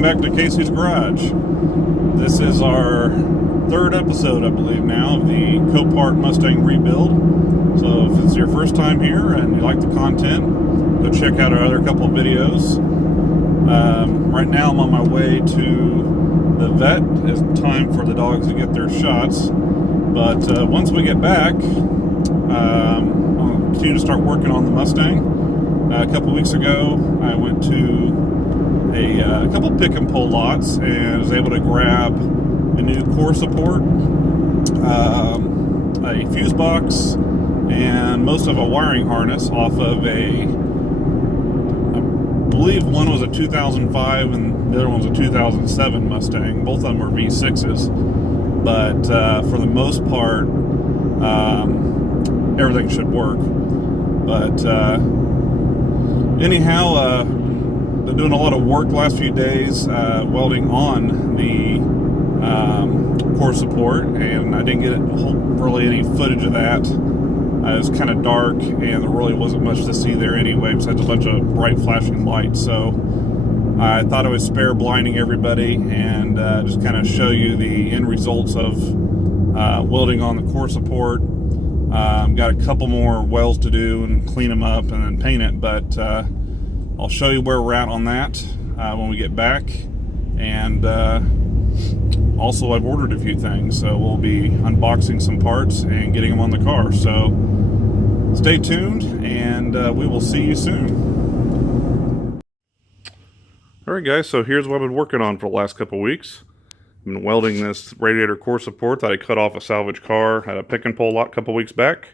welcome back to Casey's Garage. This is our third episode, I believe now, of the Copart Mustang rebuild. So if it's your first time here and you like the content, go check out our other couple of videos. Right now I'm on my way to the vet. It's time for the dogs to get their shots. But once we get back, I'll continue to start working on the Mustang. A couple weeks ago, I went to a couple pick and pull lots and was able to grab a new core support, a fuse box, and most of a wiring harness off of I believe one was a 2005 and the other one was a 2007 Mustang. Both of them were V6s, but for the most part, everything should work. But anyhow, been doing a lot of work the last few days welding on the core support, and I didn't get really any footage of that. It was kind of dark and there really wasn't much to see there anyway besides a bunch of bright flashing lights, so I thought I would spare blinding everybody and just kind of show you the end results of welding on the core support. Got a couple more welds to do and clean them up and then paint it, but I'll show you where we're at on that when we get back. And also I've ordered a few things, so we'll be unboxing some parts and getting them on the car. So stay tuned and we will see you soon. Alright guys, so here's what I've been working on for the last couple weeks. I've been welding this radiator core support that I cut off a salvage car at a pick and pull lot a couple weeks back.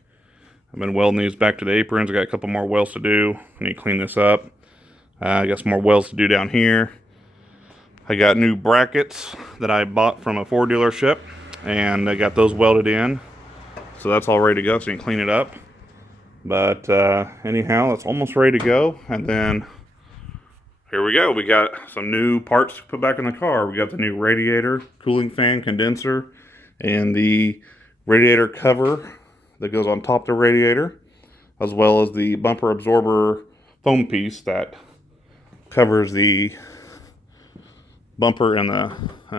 I've been welding these back to the aprons. I got a couple more welds to do. I need to clean this up. I got some more welds to do down here. I got new brackets that I bought from a Ford dealership, and I got those welded in. So that's all ready to go, so you can clean it up. But anyhow, it's almost ready to go. And then here we go. We got some new parts to put back in the car. We got the new radiator, cooling fan, condenser, and the radiator cover that goes on top of the radiator, as well as the bumper absorber foam piece that covers the bumper and the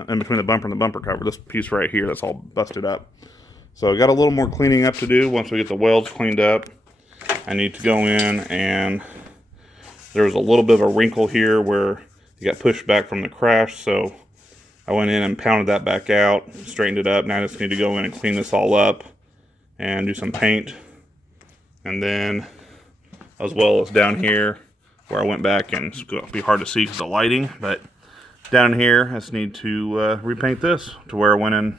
in between the bumper and the bumper cover. This piece right here that's all busted up. So I got a little more cleaning up to do. Once we get the welds cleaned up, I need to go in, and there was a little bit of a wrinkle here where it got pushed back from the crash, so I went in and pounded that back out, straightened it up. Now I just need to go in and clean this all up and do some paint. And then as well as down here where I went back, and it's going to be hard to see because of the lighting, but down here I just need to repaint this to where I went and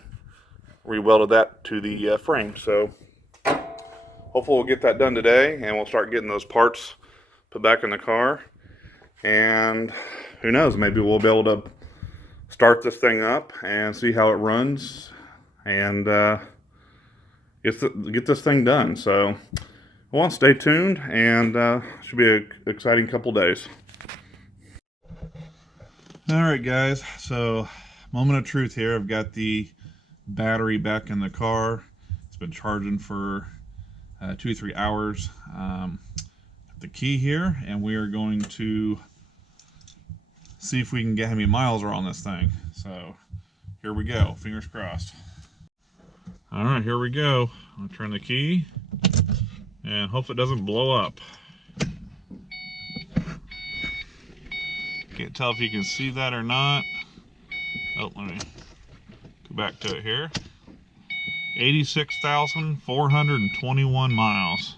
re-welded that to the frame. So hopefully we'll get that done today, and we'll start getting those parts put back in the car. And who knows, maybe we'll be able to start this thing up and see how it runs and get this thing done. So well, stay tuned, and should be an exciting couple days. Alright guys, so moment of truth here. I've got the battery back in the car. It's been charging for 2-3 hours. The key here, and we are going to see if we can get how many miles are on this thing. So here we go, fingers crossed. Alright, here we go. I'll turn the key and hope it doesn't blow up. Can't tell if you can see that or not. Oh, let me go back to it here. 86,421 miles.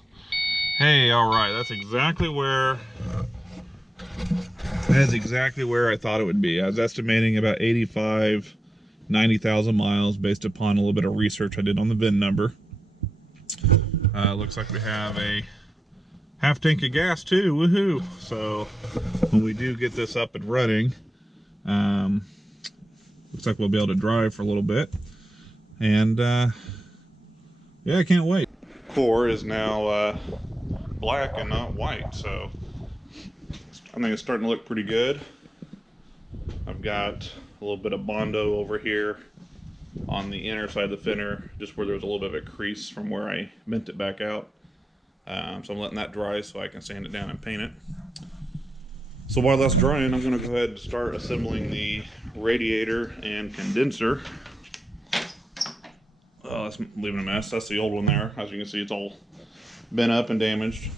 Hey, alright, that's exactly where I thought it would be. I was estimating about 90,000 miles based upon a little bit of research I did on the VIN number. Looks like we have a half tank of gas too, woohoo! So when we do get this up and running, looks like we'll be able to drive for a little bit. And yeah, I can't wait. Core is now black and not white, so I think it's starting to look pretty good. I've got a little bit of Bondo over here on the inner side of the fender, just where there was a little bit of a crease from where I bent it back out. So I'm letting that dry so I can sand it down and paint it. So while that's drying, I'm going to go ahead and start assembling the radiator and condenser. Oh, that's leaving a mess. That's the old one there. As you can see, it's all bent up and damaged.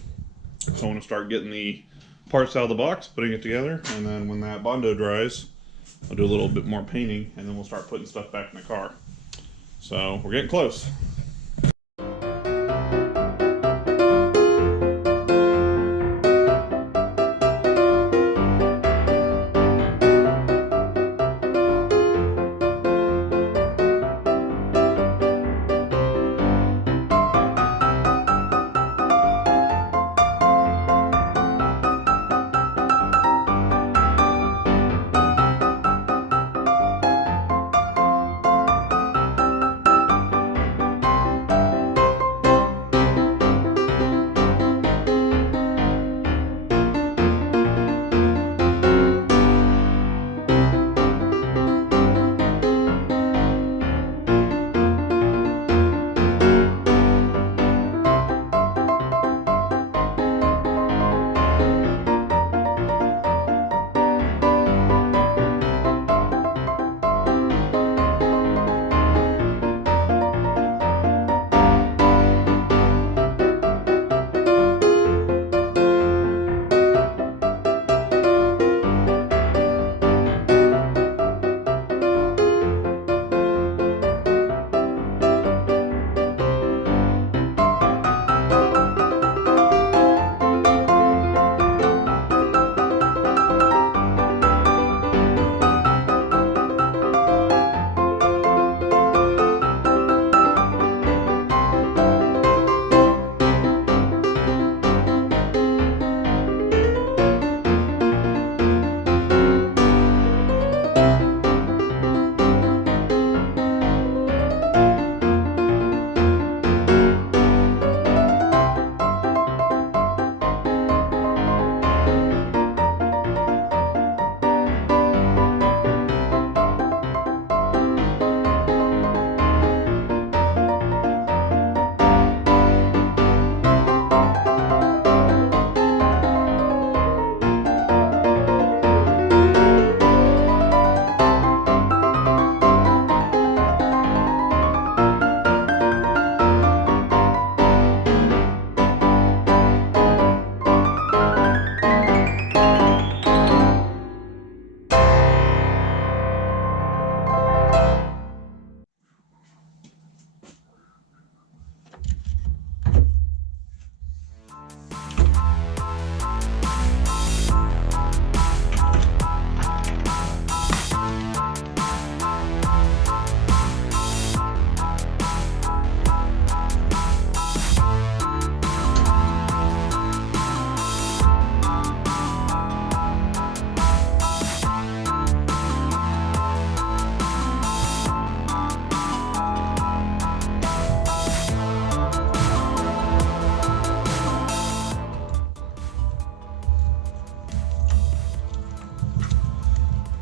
So I want to start getting the parts out of the box, putting it together, and then when that Bondo dries, I'll do a little bit more painting, and then we'll start putting stuff back in the car. So we're getting close.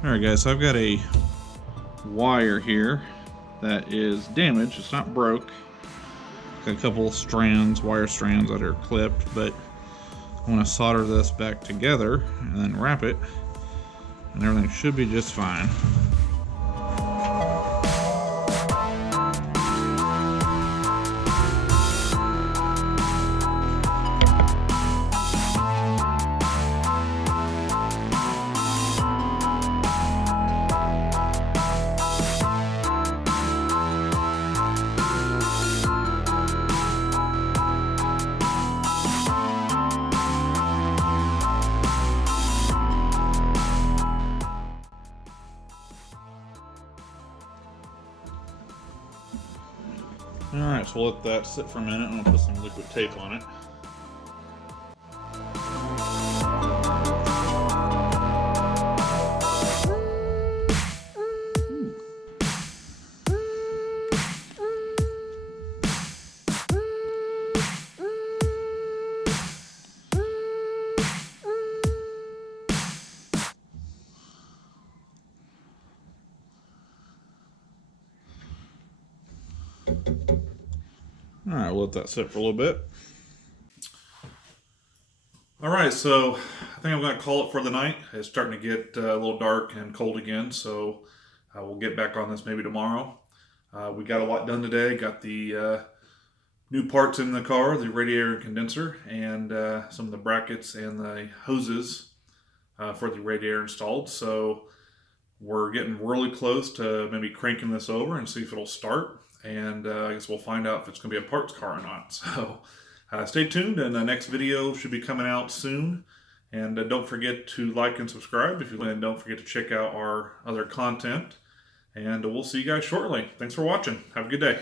Alright guys, so I've got a wire here that is damaged. It's not broke. Got a couple strands, wire strands that are clipped, but I want to solder this back together and then wrap it, and everything should be just fine. Alright, so we'll let that sit for a minute and we'll put some liquid tape on it. Alright, we'll let that sit for a little bit. Alright, so think I'm going to call it for the night. It's starting to get a little dark and cold again, so we'll get back on this maybe tomorrow. We got a lot done today. Got the new parts in the car, the radiator and condenser, and some of the brackets and the hoses for the radiator installed. So we're getting really close to maybe cranking this over and see if it'll start. And I guess we'll find out if it's going to be a parts car or not. So stay tuned, and the next video should be coming out soon. And don't forget to like and subscribe if you and don't forget to check out our other content. And we'll see you guys shortly. Thanks for watching. Have a good day.